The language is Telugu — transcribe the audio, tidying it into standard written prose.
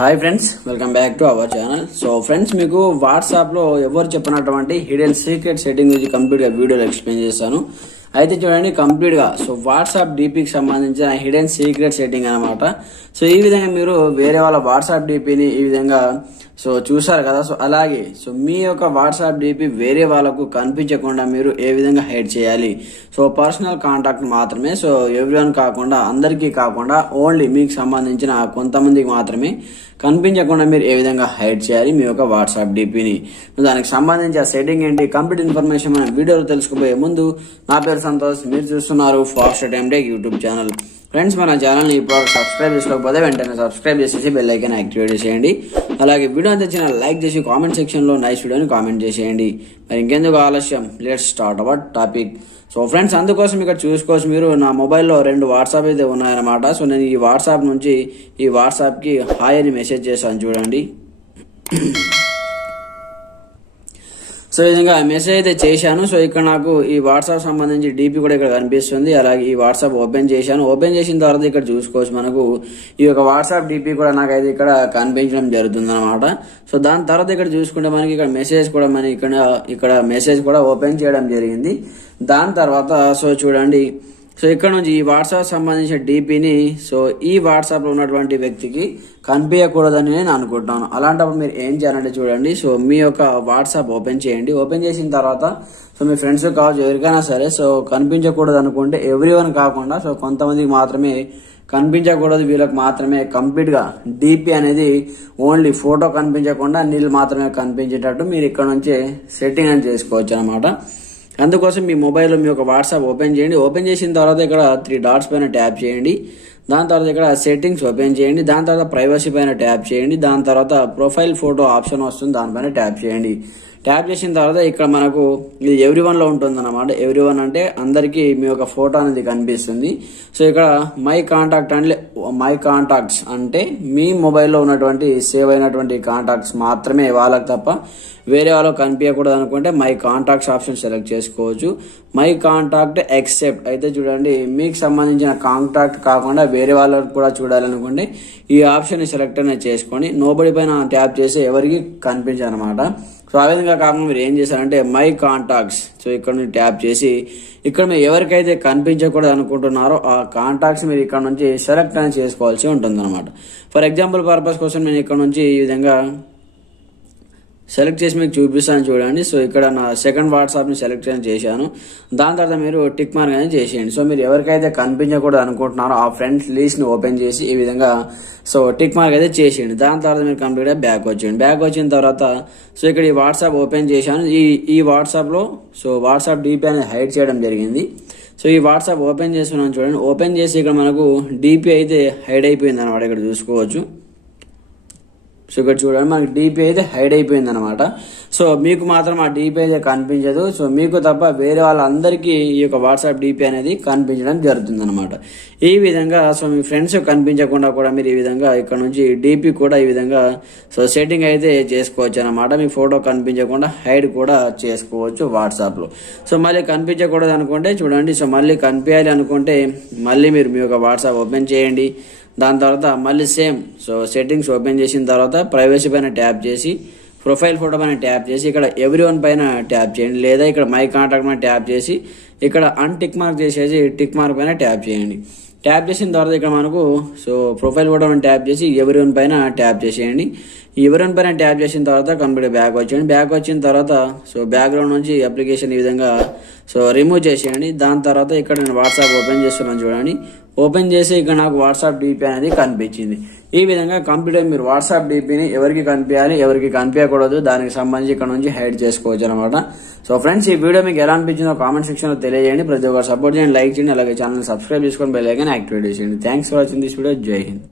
Hi friends, welcome back to our channel. So friends, మీకు వాట్సాప్ లో ఎవరు చెప్పినటువంటి హిడెన్ సీక్రెట్ సెట్టింగ్ గురించి కంప్లీట్ గా వీడియోలో ఎక్స్ప్లెయిన్ చేస్తాను. అయితే చూడండి కంప్లీట్ గా. సో వాట్సాప్ డీపీకి సంబంధించిన హిడెన్ సీక్రెట్ సెట్టింగ్ అన్నమాట. సో ఈ విధంగా మీరు వేరే వాళ్ళ వాట్సాప్ డీపీని ఈ విధంగా సో చూసారు కదా. సో అలాగే సో మీ యొక్క వాట్సాప్ డీపీ వేరే వాళ్ళకు కనిపించకుండా మీరు ఏ విధంగా హైడ్ చేయాలి. సో పర్సనల్ కాంటాక్ట్ మాత్రమే, సో ఎవ్రీవన్ కాకుండా, అందరికీ కాకుండా, ఓన్లీ మీకు సంబంధించిన కొంతమందికి మాత్రమే కనిపించకుండా మీరు ఏ విధంగా హైడ్ చేయాలి మీ యొక్క వాట్సాప్ డీపీని. దానికి సంబంధించిన సెట్టింగ్ ఏంటి, కంప్లీట్ ఇన్ఫర్మేషన్ మనం వీడియోలో తెలుసుకోబోయే ముందు, నా పేరు సంతోష్, మీరు చూస్తున్నారు fast time tech YouTube channel. Friends, మన ఛానల్ ని ఇప్పుడు సబ్స్క్రైబ్ చేసుకోకపోతే వెంటనే సబ్స్క్రైబ్ చేసేసి బెల్ ఐకాన్ యాక్టివేట్ చేసేయండి. అలాగే వీడియో నచ్చిన లైక్ చేసి కామెంట్ సెక్షన్ లో నైస్ వీడియోని కామెంట్ చేసేయండి. మరి ఇంకెందుకు ఆలస్యం, let's start our topic. So friends, అందుకోసం ఇక్కడ చూసుకోవచ్చు, మీరు నా మొబైల్లో 2 వాట్సాప్ అయితే ఉన్నాయన్నమాట. సో నేను ఈ వాట్సాప్ నుంచి ఈ వాట్సాప్ కి హాయ్ అని మెసేజ్ చేశాను చూడండి. సో ఈ విధంగా మెసేజ్ అయితే చేశాను. సో ఇక్కడ నాకు ఈ వాట్సాప్ సంబంధించి డీపీ కూడా ఇక్కడ కనిపిస్తుంది. అలాగే ఈ వాట్సాప్ ఓపెన్ చేశాను. ఓపెన్ చేసిన తర్వాత ఇక్కడ చూసుకోవచ్చు, మనకు ఈ యొక్క వాట్సాప్ డీపీ కూడా నాకైతే ఇక్కడ కనిపించడం జరుగుతుంది అనమాట. సో దాని తర్వాత ఇక్కడ చూసుకుంటే మనకి ఇక్కడ మెసేజ్ కూడా మనకి ఇక్కడ మెసేజ్ కూడా ఓపెన్ చేయడం జరిగింది. దాని తర్వాత సో చూడండి, సో ఇక్కడ నుంచి ఈ వాట్సాప్ సంబంధించిన డీపీని సో ఈ వాట్సాప్ లో ఉన్నటువంటి వ్యక్తికి కనిపించకూడదని నేను అనుకుంటున్నాను. అలాంటప్పుడు మీరు ఏం చేయాలంటే చూడండి, సో మీ యొక్క వాట్సాప్ ఓపెన్ చేయండి. ఓపెన్ చేసిన తర్వాత సో మీ ఫ్రెండ్స్ కావచ్చు, ఎవరికైనా సరే సో కనిపించకూడదు అనుకుంటే ఎవ్రీవన్ కాకుండా సో కొంతమందికి మాత్రమే కనిపించకూడదు, వీళ్ళకి మాత్రమే కంప్లీట్ గా డీపీ అనేది ఓన్లీ ఫోటో కనిపించకుండా నీళ్ళు మాత్రమే కనిపించేటట్టు మీరు ఇక్కడ నుంచి సెట్టింగ్ అని చేసుకోవచ్చు అనమాట. అందుకోసం మీ మొబైల్లో మీ యొక్క వాట్సాప్ ఓపెన్ చేయండి. ఓపెన్ చేసిన తర్వాత ఇక్కడ 3 డాట్స్ పైన ట్యాప్ చేయండి. దాని తర్వాత ఇక్కడ సెట్టింగ్స్ ఓపెన్ చేయండి. దాని తర్వాత ప్రైవసీ పైన ట్యాప్ చేయండి. దాని తర్వాత ప్రొఫైల్ ఫోటో ఆప్షన్ వస్తుంది, దానిపైన ట్యాప్ చేయండి. ట్యాప్ చేసిన తర్వాత ఇక్కడ మనకు ఇది ఎవ్రీవన్ లో ఉంటుంది అనమాట. ఎవ్రీవన్ అంటే అందరికీ మీ యొక్క ఫోటో అనేది కనిపిస్తుంది. సో ఇక్కడ మై కాంటాక్ట్స్ అంటే మీ మొబైల్లో ఉన్నటువంటి సేవ్ అయినటువంటి కాంటాక్ట్స్ మాత్రమే వాళ్ళకి తప్ప వేరే వాళ్ళకి కనిపించకూడదు అనుకుంటే మై కాంటాక్ట్స్ ఆప్షన్ సెలెక్ట్ చేసుకోవచ్చు. మై కాంటాక్ట్ ఎక్సెప్ట్ అయితే చూడండి, మీకు సంబంధించిన కాంటాక్ట్ కాకుండా వేరే వాళ్ళకి కూడా చూడాలనుకుంటే ఈ ఆప్షన్ సెలెక్ట్ అనేది చేసుకోండి. నోబడి పైన ట్యాప్ చేసి ఎవరికి కనిపించనమాట. సో ఆ విధంగా కాకుండా మీరు ఏం చేశారంటే మై కాంటాక్ట్స్, సో ఇక్కడ నుంచి ట్యాప్ చేసి ఇక్కడ మీరు ఎవరికైతే కనిపించకూడదు అనుకుంటున్నారో ఆ కాంటాక్ట్స్ మీరు ఇక్కడ నుంచి సెలెక్ట్ అని చేసుకోవాల్సి ఉంటుంది అనమాట. ఫర్ ఎగ్జాంపుల్ పర్పస్ కోసం నేను ఇక్కడ నుంచి ఈ విధంగా సెలెక్ట్ చేసి మీకు చూపిస్తాను చూడండి. సో ఇక్కడ నా సెకండ్ వాట్సాప్ ని సెలెక్ట్ చేశాను. దాని తర్వాత మీరు టిక్ మార్క్ అనేది చేసేయండి. సో మీరు ఎవరికైతే కనిపించకూడదు అనుకుంటున్నారో ఆ ఫ్రెండ్స్ లిస్ట్ ని ఓపెన్ చేసి ఈ విధంగా సో టిక్ మార్క్ అయితే చేసేయండి. దాని తర్వాత మీరు కంప్లీట్ గా బ్యాక్ వచ్చేయండి. బ్యాక్ వచ్చిన తర్వాత సో ఇక్కడ ఈ వాట్సాప్ ఓపెన్ చేశాను. ఈ వాట్సాప్ లో సో వాట్సాప్ డీపీ అనేది హైడ్ చేయడం జరిగింది. సో ఈ వాట్సాప్ ఓపెన్ చేస్తున్నాను చూడండి. ఓపెన్ చేసి ఇక్కడ మనకు డీపీ అయితే హైడ్ అయిపోయింది అనమాట. ఇక్కడ చూసుకోవచ్చు. సో ఇక్కడ చూడండి, మనకి డీపీ అయితే హైడ్ అయిపోయింది అనమాట. సో మీకు మాత్రం ఆ డీపీ అయితే కనిపించదు. సో మీకు తప్ప వేరే వాళ్ళందరికీ ఈ యొక్క వాట్సాప్ డీపీ అనేది కనిపించడం జరుగుతుంది అనమాట. ఈ విధంగా సో మీ ఫ్రెండ్స్ కనిపించకుండా కూడా మీరు ఈ విధంగా ఇక్కడ నుంచి డీపీ కూడా ఈ విధంగా సో సెట్టింగ్ అయితే చేసుకోవచ్చు అనమాట. మీ ఫోటో కనిపించకుండా హైడ్ కూడా చేసుకోవచ్చు వాట్సాప్ లో. సో మళ్ళీ కనిపించకూడదు అనుకుంటే చూడండి, సో మళ్ళీ కనిపించాలి అనుకుంటే మళ్ళీ మీరు మీ యొక్క వాట్సాప్ ఓపెన్ చేయండి. దాని తర్వాత మళ్ళీ సేమ్ సో సెట్టింగ్స్ ఓపెన్ చేసిన తర్వాత ప్రైవసీ పైన ట్యాప్ చేసి ప్రొఫైల్ ఫోటో పైన ట్యాప్ చేసి ఇక్కడ ఎవ్రీవన్ పైన ట్యాప్ చేయండి. లేదా ఇక్కడ మై కాంటాక్ట్ పైన ట్యాప్ చేసి ఇక్కడ టిక్ మార్క్ చేసేసి టిక్ మార్క్ పైన ట్యాప్ చేయండి. ట్యాప్ చేసిన తర్వాత ఇక్కడ మనకు సో ప్రొఫైల్ ఫోటో ట్యాప్ చేసి ఎవ్రీవన్ పైన ట్యాప్ చేసేయండి. ఎవ్రీవన్ పైన ట్యాప్ చేసిన తర్వాత కంప్లీట్ బ్యాక్ వచ్చేయండి. బ్యాక్ వచ్చిన తర్వాత సో బ్యాక్గ్రౌండ్ నుంచి అప్లికేషన్ ఈ విధంగా సో రిమూవ్ చేసేయండి. దాని తర్వాత ఇక్కడ నేను వాట్సాప్ ఓపెన్ చేస్తున్నాను చూడండి. ఓపెన్ చేసి ఇక్కడ నాకు వాట్సాప్ డీపీ అనేది కనిపించింది. ఈ విధంగా కంప్లీట్ మీరు వాట్సాప్ డీపీని ఎవరికి కనిపించాలి, ఎవరికి కనిపించకూడదు, దానికి సంబంధించి ఇక్కడ నుంచి హైడ్ చేసుకోవచ్చు అనమాట. సో ఫ్రెండ్స్, ఈ వీడియో మీకు ఎలా అనిపించిందో కామెంట్ సెక్షన్ లో తెలియజేయండి. ప్రతి ఒక్కరు సపోర్ట్ చేయండి, లైక్ చేయండి, అలాగే ఛానల్ సబ్స్క్రైబ్ చేసుకొని బెల్ ఐకాన్ యాక్టివేట్ చేయండి. Thanks for watching this video. జై హింద్.